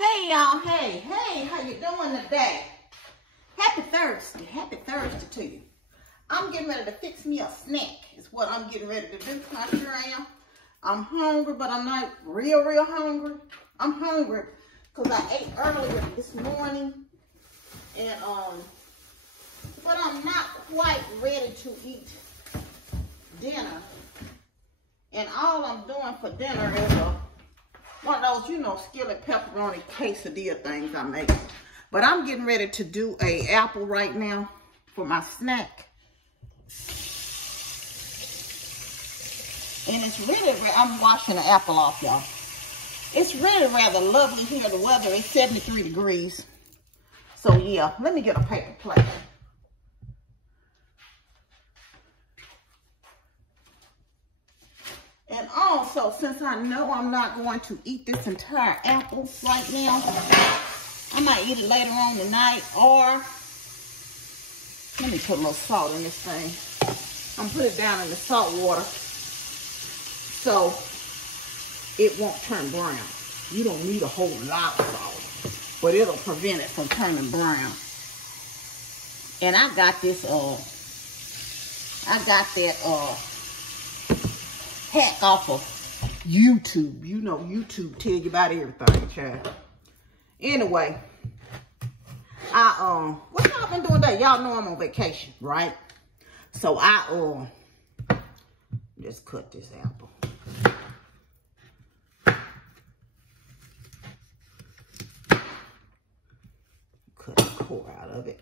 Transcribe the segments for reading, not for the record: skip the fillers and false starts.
Hey y'all, hey, how you doing today? Happy Thursday to you. I'm getting ready to fix me a snack is what I'm getting ready to do. I sure am. I'm hungry, but I'm not real hungry. I'm hungry because I ate earlier this morning and but I'm not quite ready to eat dinner. And all I'm doing for dinner is one of those, skillet pepperoni quesadilla things I make. But I'm getting ready to do an apple right now for my snack. And it's really, I'm washing the apple off, y'all. It's really rather lovely here. The weather is 73 degrees. So yeah, let me get a paper plate. And also, since I know I'm not going to eat this entire apple right now, I might eat it later on tonight, or let me put a little salt in this thing. I'm gonna put it down in the salt water so it won't turn brown. You don't need a whole lot of salt, but it'll prevent it from turning brown. And I got this, hack off of YouTube. You know YouTube tell you about everything, child. Anyway, what y'all been doing today? Y'all know I'm on vacation, right? So I just cut this apple. Cut the core out of it.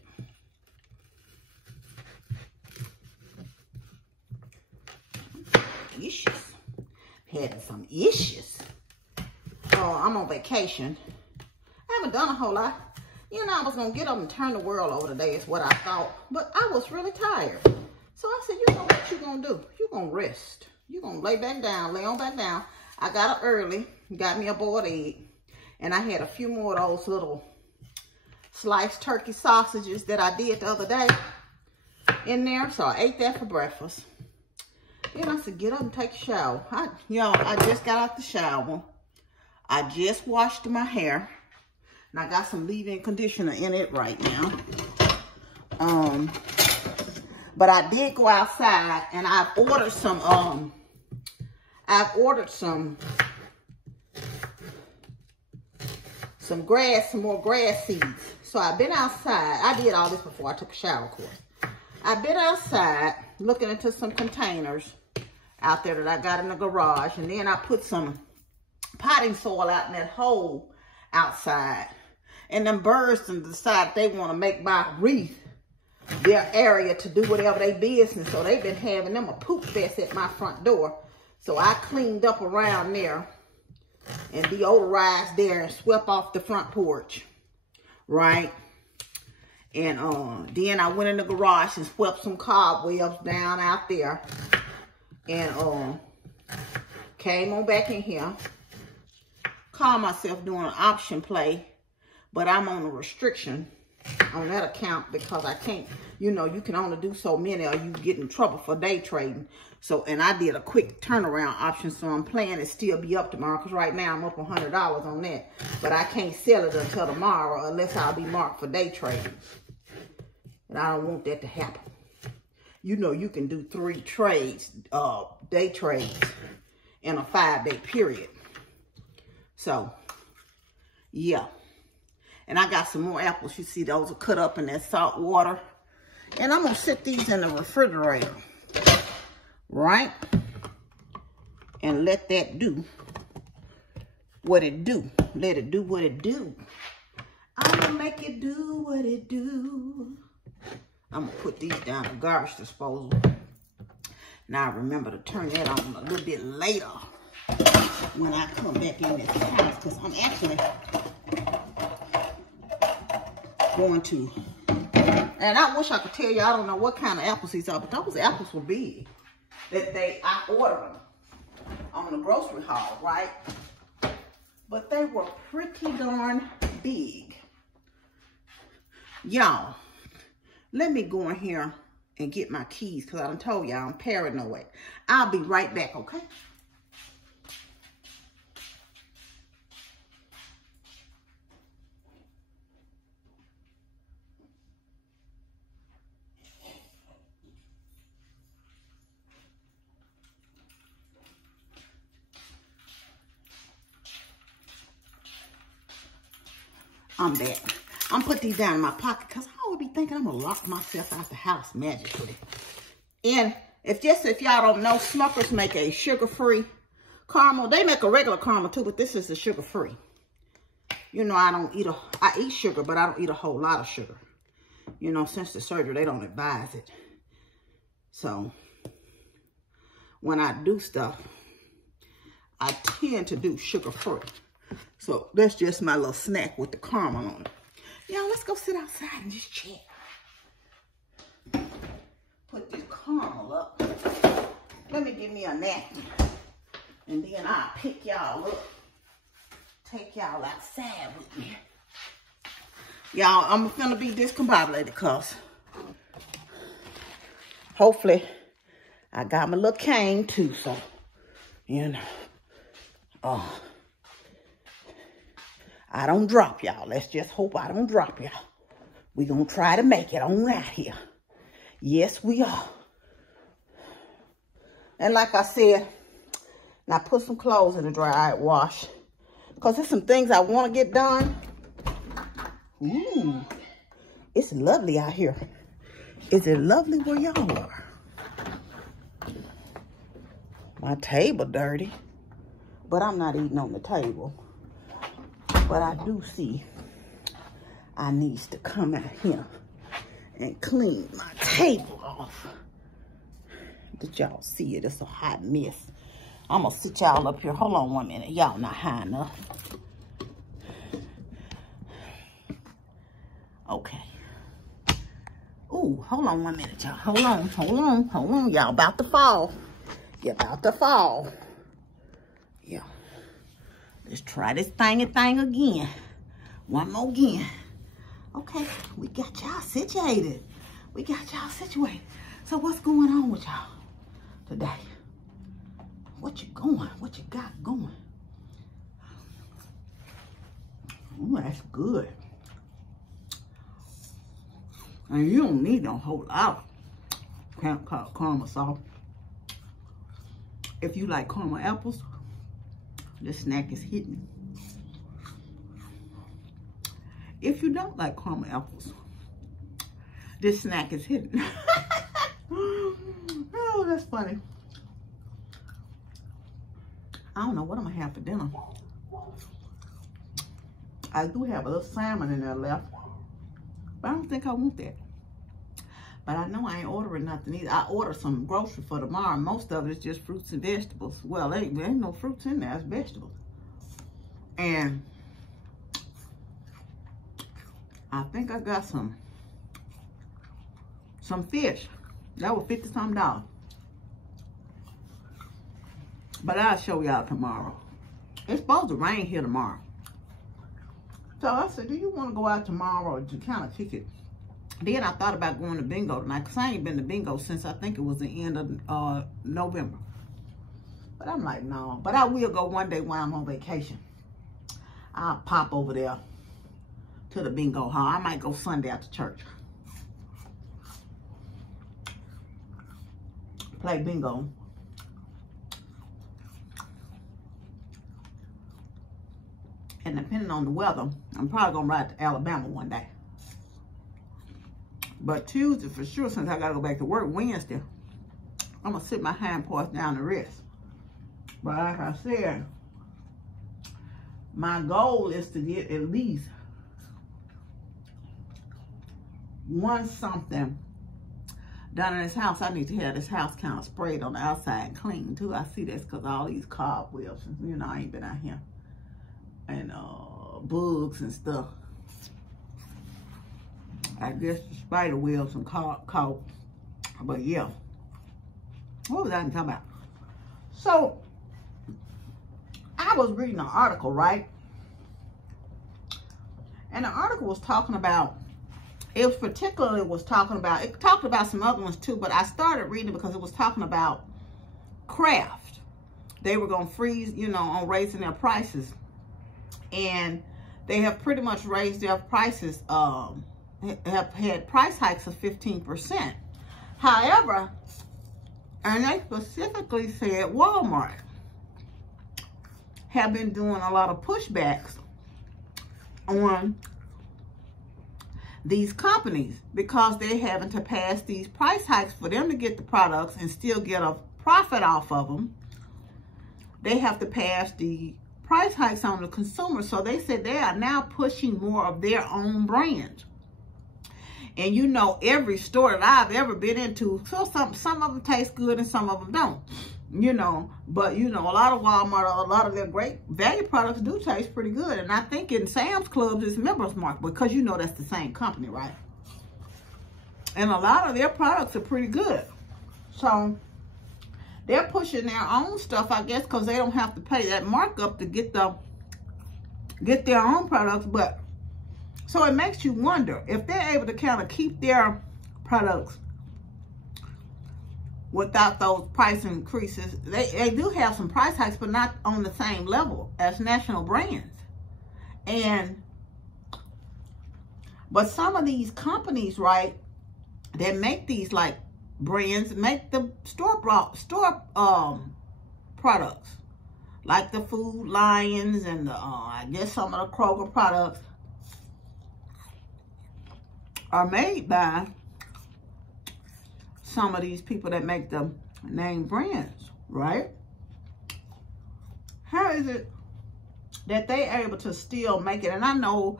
Issues. Having some issues. Oh, I'm on vacation. I haven't done a whole lot. I was going to get up and turn the world over today is what I thought. But I was really tired. So I said, what you going to do? You're going to rest. You're going to lay on back down. I got up early. Got me a boiled egg. And I had a few more of those little sliced turkey sausages that I did the other day in there. So I ate that for breakfast. Then I said, get up and take a shower. I just got out the shower. I just washed my hair. And I got some leave-in conditioner in it right now. But I did go outside and I've ordered some more grass seeds. So I've been outside. I did all this before I took a shower, of course. I've been outside looking into some containers out there that I got in the garage. And then I put some potting soil out in that hole outside. And them birds decide they want to make my wreath their area to do whatever they business. So they've been having them a poop fest at my front door. So I cleaned up around there and deodorized there and swept off the front porch. Right? And then I went in the garage and swept some cobwebs down out there. And came on back in here. Call myself doing an option play. But I'm on a restriction on that account because I can't, you can only do so many or you get in trouble for day trading. So, and I did a quick turnaround option. So I'm planning to still be up tomorrow because right now I'm up $100 on that. But I can't sell it until tomorrow unless I'll be marked for day trading. And I don't want that to happen. You can do 3 trades, day trades in a 5-day period. So, yeah. And I got some more apples. You see those are cut up in that salt water. And I'm going to sit these in the refrigerator. Right? And let that do what it do. Let it do what it do. I'm going to make it do what it do. I'm going to put these down the garbage disposal. Now remember to turn that on a little bit later when I come back in this house. Because I'm actually going to, and I wish I could tell you, I don't know what kind of apples these are, but those apples were big. I ordered them on the grocery haul, right? But they were pretty darn big. Y'all, let me go in here and get my keys because I done told y'all I'm paranoid. I'll be right back, okay? I'm back. I'm put these down in my pocket because I always be thinking I'm gonna lock myself out the house magically. And if y'all don't know, Smuckers make a sugar-free caramel. They make a regular caramel too, but this is the sugar-free. You know, I eat sugar, but I don't eat a whole lot of sugar. You know, since the surgery, they don't advise it. So, when I do stuff, I tend to do sugar-free. So, that's just my little snack with the caramel on it. Y'all, let's go sit outside and just chat. Put this caramel up. Let me give me a napkin. And then I'll pick y'all up. Take y'all outside with me. Y'all, I'm gonna be discombobulated because hopefully I got my little cane too, so, you know. I don't drop y'all. Let's just hope I don't drop y'all. We gonna try to make it on out here. Yes, we are. And like I said, now put some clothes in the dryer, I wash. Because there's some things I want to get done. Ooh, it's lovely out here. Is it lovely where y'all are? My table dirty, but I'm not eating on the table. But I do see I needs to come out here and clean my table off. Did y'all see it? It's a hot mess. I'm gonna sit y'all up here. Hold on 1 minute. Y'all not high enough. Okay. Ooh, hold on 1 minute, y'all. Hold on. Y'all about to fall. You're about to fall. Yeah. Let's try this thing again. One more again. Okay, we got y'all situated. So what's going on with y'all today? What you got going? Oh, that's good. And you don't need no whole lot of caramel sauce. If you like caramel apples, this snack is hitting. If you don't like caramel apples, this snack is hitting. Oh, that's funny. I don't know what I'm gonna have for dinner. I do have a little salmon in there left, but I don't think I want that. But I know I ain't ordering nothing either. I ordered some grocery for tomorrow. Most of it is just fruits and vegetables. Well, there ain't no fruits in there, it's vegetables. And I think I got some fish. That was $50-something. But I'll show y'all tomorrow. It's supposed to rain here tomorrow. So I said, do you want to go out tomorrow to kind of kick it? Then I thought about going to bingo tonight, because I ain't been to bingo since I think it was the end of November. But I'm like, no. But I will go one day when I'm on vacation. I'll pop over there to the bingo hall. I might go Sunday after church. Play bingo. And depending on the weather, I'm probably going to ride to Alabama one day. But Tuesday, for sure, since I got to go back to work Wednesday, I'm going to sit my hind parts down to rest. But like I said, my goal is to get at least one something done in this house. I need to have this house kind of sprayed on the outside and clean too. I see that's because all these cobwebs, you know, I ain't been out here. And bugs and stuff. I guess the spider webs and caught. But yeah. What was I talking about? So, I was reading an article, right? And the article was talking about, it talked about some other ones too, but I started reading it because it was talking about Kraft. They were going to freeze, you know, on raising their prices. And they have pretty much raised their prices, have had price hikes of 15%. However, and they specifically said Walmart have been doing a lot of pushbacks on these companies, because they're having to pass these price hikes for them to get the products and still get a profit off of them. They have to pass the price hikes on the consumer. So they said they are now pushing more of their own brands. And you know, every store that I've ever been into, so some of them taste good and some of them don't. You know, but you know, a lot of Walmart, a lot of their great value products do taste pretty good. And I think in Sam's Club it's Members Mark, because you know that's the same company, right? And a lot of their products are pretty good. So they're pushing their own stuff, I guess, because they don't have to pay that markup to get their own products. But so it makes you wonder if they're able to kind of keep their products without those price increases. They do have some price hikes, but not on the same level as national brands. But some of these companies, right, that make these like brands, make the store products, like the Food Lions and the I guess some of the Kroger products are made by some of these people that make the name brands, right? How is it that they able to still make it? And I know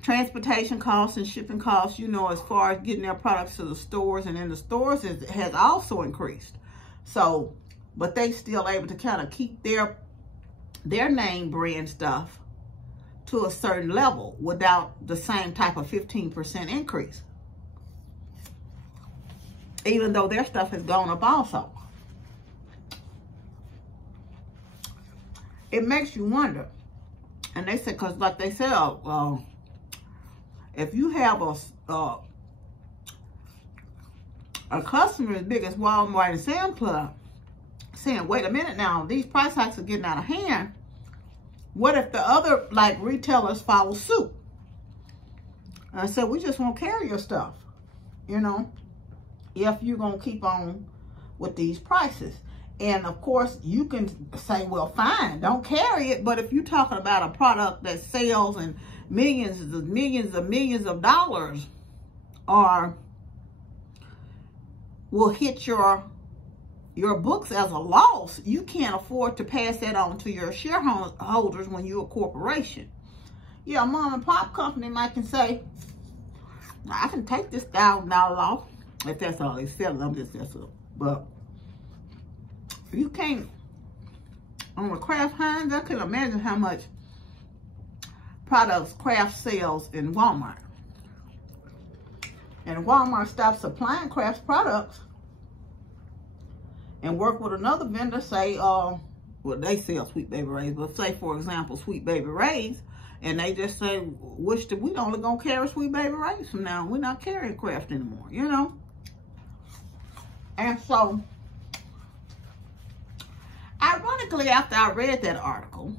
transportation costs and shipping costs, you know, as far as getting their products to the stores and in the stores has also increased. So, but they still able to kind of keep their name brand stuff to a certain level without the same type of 15% increase, even though their stuff has gone up also. It makes you wonder. And they said, because like they said, if you have a customer as big as Walmart and Sam's Club saying, wait a minute now, these price hikes are getting out of hand, what if the other like retailers follow suit? And I said, we just won't carry your stuff, you know, if you're going to keep on with these prices. And of course, you can say, well, fine, don't carry it. But if you're talking about a product that sells and millions of dollars, or will hit your books as a loss, you can't afford to pass that on to your shareholders when you're a corporation. Yeah, a mom and pop company might can say, I can take this $1,000 off. If that's all they sell, I'm just messing up. But you can't, on the Kraft Heinz, I can imagine how much products Kraft sells in Walmart. And Walmart stops supplying Kraft's products and work with another vendor, say, well, they sell Sweet Baby Ray's, but say, for example, Sweet Baby Ray's, and they just say, we only gonna carry Sweet Baby Ray's from now on. We're not carrying Kraft anymore, you know? And so, ironically, after I read that article,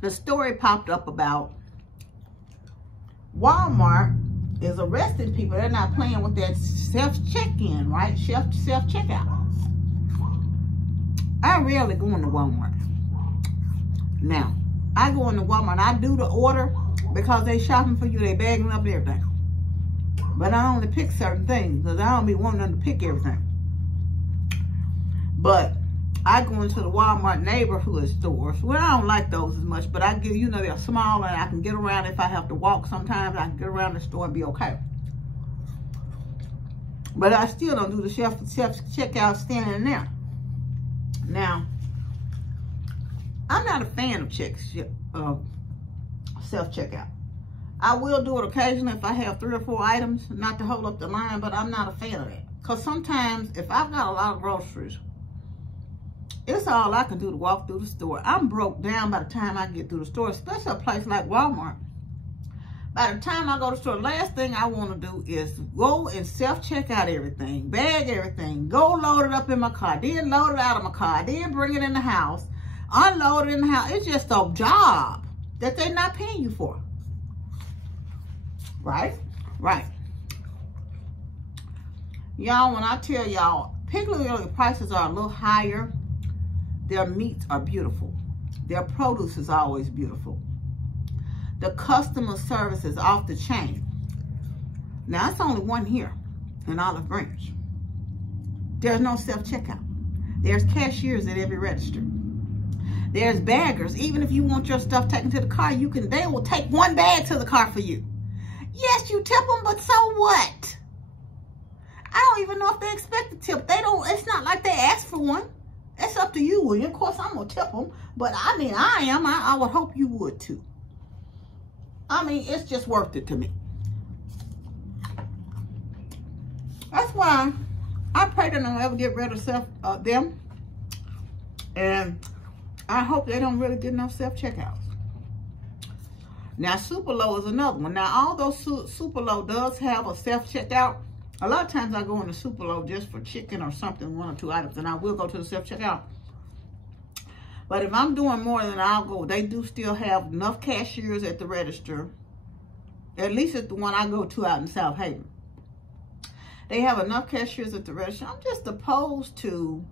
the story popped up about Walmart is arresting people. They're not playing with that self-check-in, right? Self-checkout. I rarely go into Walmart. Now, I go into Walmart. I do the order because they shopping for you. They bagging up everything. But I only pick certain things because I don't be wanting them to pick everything. But I go into the Walmart neighborhood stores. Well, I don't like those as much, but I give, you know, they're small and I can get around. If I have to walk sometimes, I can get around the store and be okay. But I still don't do the self-checkout standing in there. Now, I'm not a fan of self-checkout. I will do it occasionally if I have 3 or 4 items, not to hold up the line, but I'm not a fan of that. Because sometimes, if I've got a lot of groceries, it's all I can do to walk through the store. I'm broke down by the time I get through the store, especially a place like Walmart. By the time I go to the store, the last thing I want to do is go and self-check out everything, bag everything, go load it up in my car, then load it out of my car, then bring it in the house, unload it in the house. It's just a job that they're not paying you for. Right? Right. Y'all, when I tell y'all, Piggly Wiggly prices are a little higher, their meats are beautiful. Their produce is always beautiful. The customer service is off the chain. Now, it's only one here in Olive Branch. There's no self-checkout. There's cashiers at every register. There's baggers. Even if you want your stuff taken to the car, they will take one bag to the car for you. Yes, you tip them, but so what? I don't even know if they expect a tip. They don't. It's not like they ask for one. It's up to you, William. Of course, I'm going to tip them. But, I mean, I would hope you would, too. I mean, it's just worth it to me. That's why I pray they don't ever get rid of them. And I hope they don't really get no self-checkouts. Now, Super Low is another one. Now, although Super Low does have a self-checkout, a lot of times I go into Super Low just for chicken or something, 1 or 2 items, and I will go to the self-checkout. But if I'm doing more than I'll go, they do still have enough cashiers at the register. At least at the one I go to out in South Haven. They have enough cashiers at the register. I'm just opposed to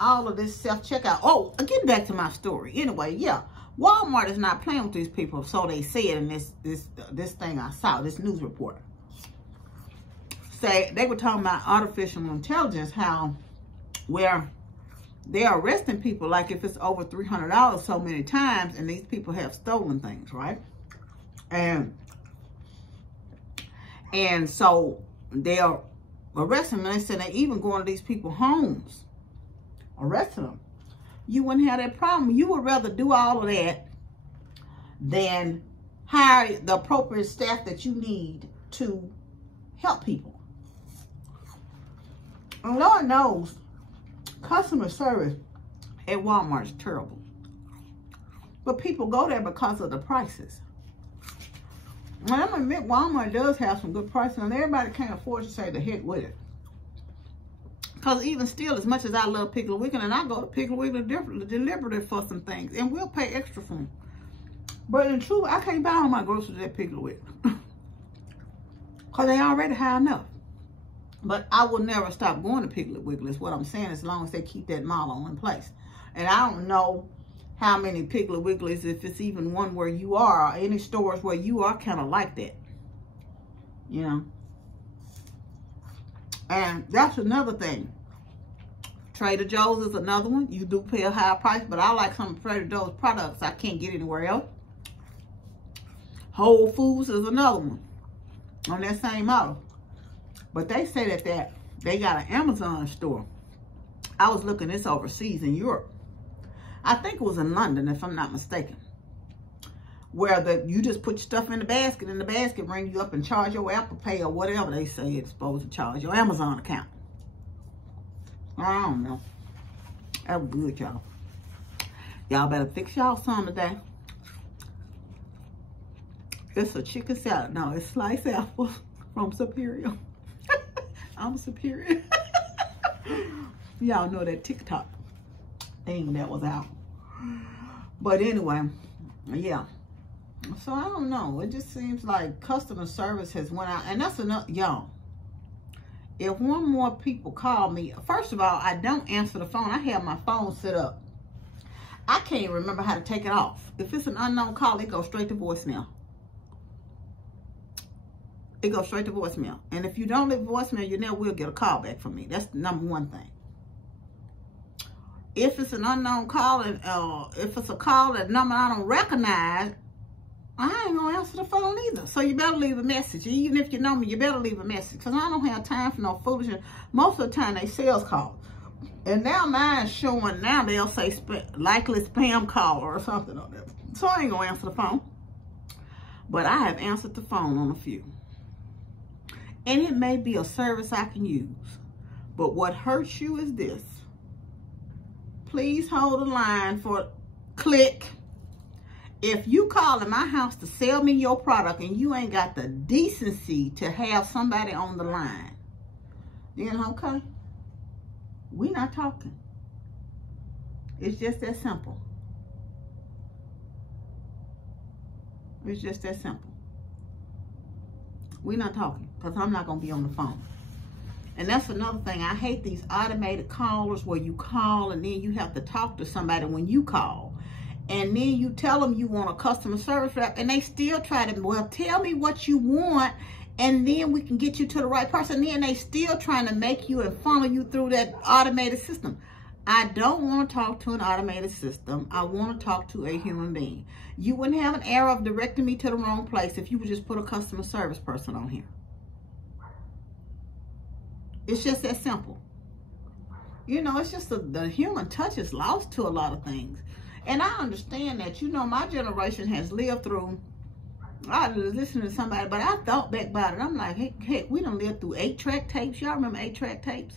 all of this self-checkout. Oh, getting back to my story. Anyway, yeah. Walmart is not playing with these people, so they said in this thing I saw, this news report. Say they were talking about artificial intelligence, how where they're arresting people like if it's over $300 so many times, and these people have stolen things, right? And so they're arresting them. And they said they even going to these people's homes, arresting them. You wouldn't have that problem. You would rather do all of that than hire the appropriate staff that you need to help people. And Lord knows, customer service at Walmart is terrible. But people go there because of the prices. And I'm gonna admit, Walmart does have some good prices, and everybody can't afford to say the heck with it. Because even still, as much as I love Piggly Wiggly, and I go to Piggly Wiggly deliberately for some things, and we'll pay extra for them. But in truth, I can't buy all my groceries at Piggly Wiggly. Because they already high enough. But I will never stop going to Piggly Wiggly, is what I'm saying, as long as they keep that model in place. And I don't know how many Piggly Wigglies, if it's even one where you are, or any stores where you are kind of like that. You know. And that's another thing. Trader Joe's is another one. You do pay a higher price, but I like some of Trader Joe's products I can't get anywhere else. Whole Foods is another one on that same model. But they say that they got an Amazon store. I was looking this overseas in Europe. I think it was in London, if I'm not mistaken. Where you just put your stuff in the basket, and the basket ring you up and charge your Apple Pay or whatever they say it's supposed to charge your Amazon account. I don't know. That was good, y'all. Y'all better fix y'all some today. It's a chicken salad. No, it's sliced apples from Superior. I'm Superior. Y'all know that TikTok thing that was out. But anyway, yeah. So I don't know. It just seems like customer service has went out. And that's enough, y'all. If one more people call me, first of all, I don't answer the phone. I have my phone set up. I can't remember how to take it off. If it's an unknown call, it goes straight to voicemail. It goes straight to voicemail. And if you don't leave voicemail, you never will get a call back from me. That's the number one thing. If it's an unknown call, and if it's a call that number I don't recognize, I ain't gonna answer the phone either. So you better leave a message. Even if you know me, you better leave a message. Because I don't have time for no foolishness. Most of the time, they sales calls. And now mine's showing, now they'll say likely spam caller or something on that. So I ain't gonna answer the phone. But I have answered the phone on a few. And it may be a service I can use. But what hurts you is this. Please hold the line for click. If you call in my house to sell me your product and you ain't got the decency to have somebody on the line, then okay, we not talking. It's just that simple. It's just that simple. We not talking because I'm not going to be on the phone. And that's another thing. I hate these automated callers where you call and then you have to talk to somebody when you call. And then you tell them you want a customer service rep, and they still try to, well, tell me what you want, and then we can get you to the right person. Then they still trying to make you and funnel you through that automated system. I don't want to talk to an automated system. I want to talk to a human being. You wouldn't have an error of directing me to the wrong place if you would just put a customer service person on here. It's just that simple. You know, it's just the human touch is lost to a lot of things. And I understand that, you know, my generation has lived through, I was listening to somebody, but I thought back about it. I'm like, heck, we done lived through 8-track tapes. Y'all remember 8-track tapes?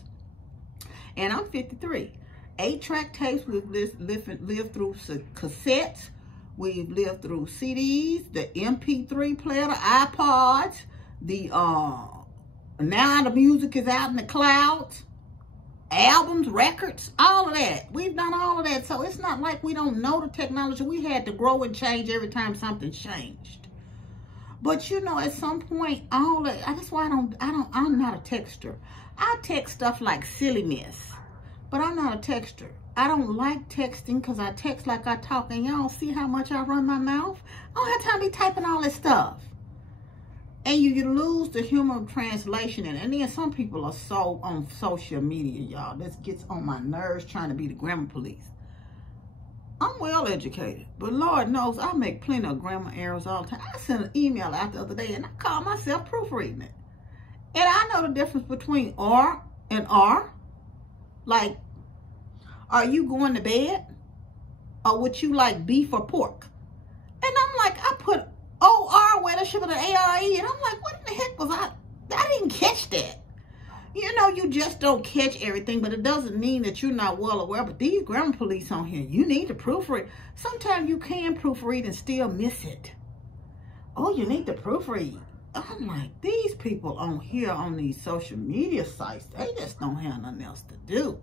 And I'm 53. 8-track tapes, we've lived through cassettes. We've lived through CDs, the MP3 player, the iPods, now the music is out in the clouds. Albums, records, all of that. We've done all of that. So it's not like we don't know the technology. We had to grow and change every time something changed. But you know, at some point, all that, that's why I'm not a texter. I text stuff like silly mess, but I'm not a texter. I don't like texting because I text like I talk, and y'all see how much I run my mouth? I don't have time to be typing all this stuff. And you lose the human translation. And then some people are so on social media, y'all. This gets on my nerves trying to be the grammar police. I'm well educated, but Lord knows I make plenty of grammar errors all the time. I sent an email out the other day and I called myself proofreading it. And I know the difference between R and R. Like, are you going to bed? Or would you like beef or pork? And I'm like, I put O-R where there should be an A-R-E. And I'm like, what in the heck was I didn't catch that. You know, you just don't catch everything, but it doesn't mean that you're not well aware. But these grammar police on here, you need to proofread. Sometimes you can proofread and still miss it. Oh, you need to proofread. I'm like, these people on here on these social media sites, they just don't have nothing else to do.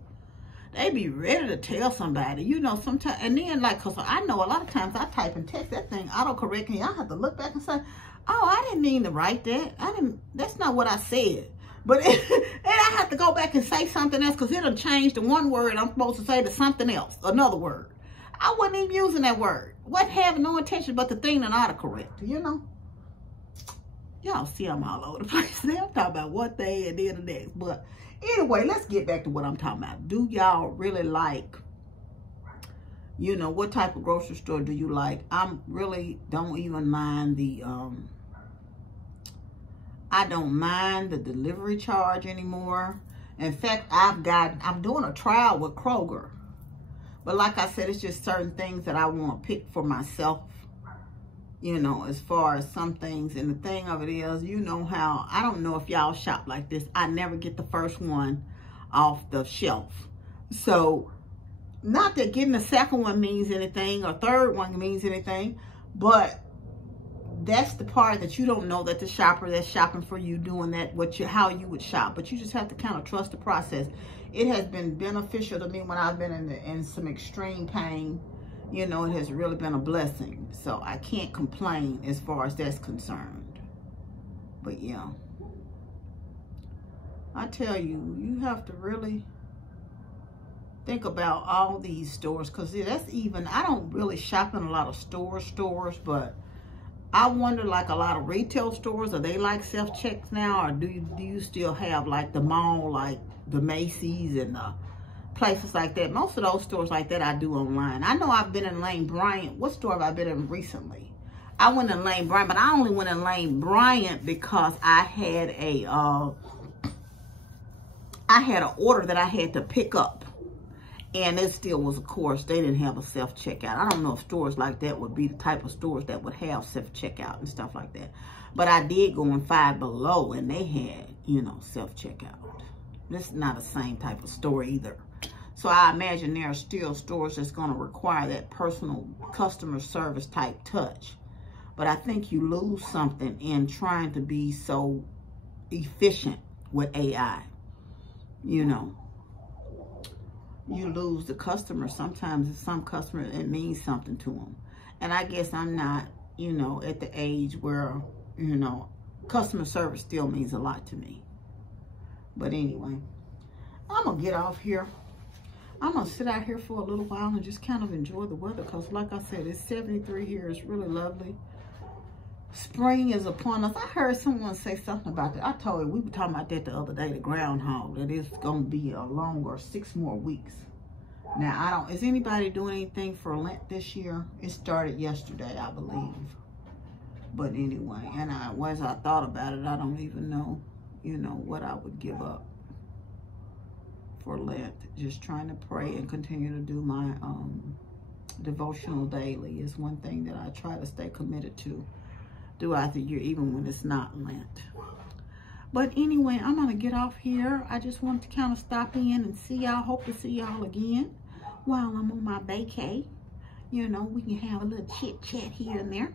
They be ready to tell somebody, you know, sometimes. And then, like, because I know a lot of times I type and text, that thing autocorrect, and I have to look back and say, oh, I didn't mean to write that. That's not what I said. But and I have to go back and say something else because it'll change the one word I'm supposed to say to something else, another word. I wasn't even using that word. Wasn't having no intention but the thing that autocorrect, you know. Y'all see I'm all over the place now. I'm talking about one thing and then the next. But anyway, let's get back to what I'm talking about. Do y'all really like, you know, what type of grocery store do you like? I really don't even mind the, I don't mind the delivery charge anymore. In fact, I'm doing a trial with Kroger. But like I said, it's just certain things that I want to pick for myself. You know, as far as some things. And the thing of it is, you know how, I don't know if y'all shop like this. I never get the first one off the shelf. So, not that getting the second one means anything or third one means anything. But that's the part that you don't know that the shopper that's shopping for you doing that, how you would shop. But you just have to kind of trust the process. It has been beneficial to me when I've been in some extreme pain. You know, it has really been a blessing. So I can't complain as far as that's concerned. But yeah, I tell you, you have to really think about all these stores. Because that's even, I don't really shop in a lot of stores, but I wonder, like a lot of retail stores, are they like self-checks now? Or do you still have like the mall, like the Macy's and the places like that? Most of those stores like that I do online. I know I've been in Lane Bryant. What store have I been in recently? I went in Lane Bryant, but I only went in Lane Bryant because I had an order that I had to pick up. And it still was, of course, they didn't have a self-checkout. I don't know if stores like that would be the type of stores that would have self-checkout and stuff like that. But I did go in Five Below and they had, you know, self-checkout. This is not the same type of store either. So I imagine there are still stores that's going to require that personal customer service type touch. But I think you lose something in trying to be so efficient with AI. You know, you lose the customer. Sometimes some customers, it means something to them. And I guess I'm not, you know, at the age where, you know, customer service still means a lot to me. But anyway, I'm going to get off here. I'm going to sit out here for a little while and just kind of enjoy the weather because, like I said, it's 73 here. It's really lovely. Spring is upon us. I heard someone say something about that. I told you, we were talking about that the other day, the groundhog, that it's going to be a longer 6 more weeks. Now, is anybody doing anything for Lent this year? It started yesterday, I believe. But anyway, and as I thought about it, I don't even know, you know, what I would give up for Lent. Just trying to pray and continue to do my devotional daily is one thing that I try to stay committed to throughout the year, even when it's not Lent. But anyway, I'm going to get off here. I just wanted to kind of stop in and see y'all. Hope to see y'all again while I'm on my vacay. You know, we can have a little chit-chat here and there.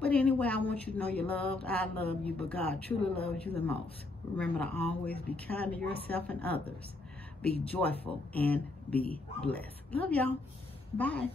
But anyway, I want you to know you're loved. I love you, but God truly loves you the most. Remember to always be kind to yourself and others. Be joyful and be blessed. Love y'all. Bye.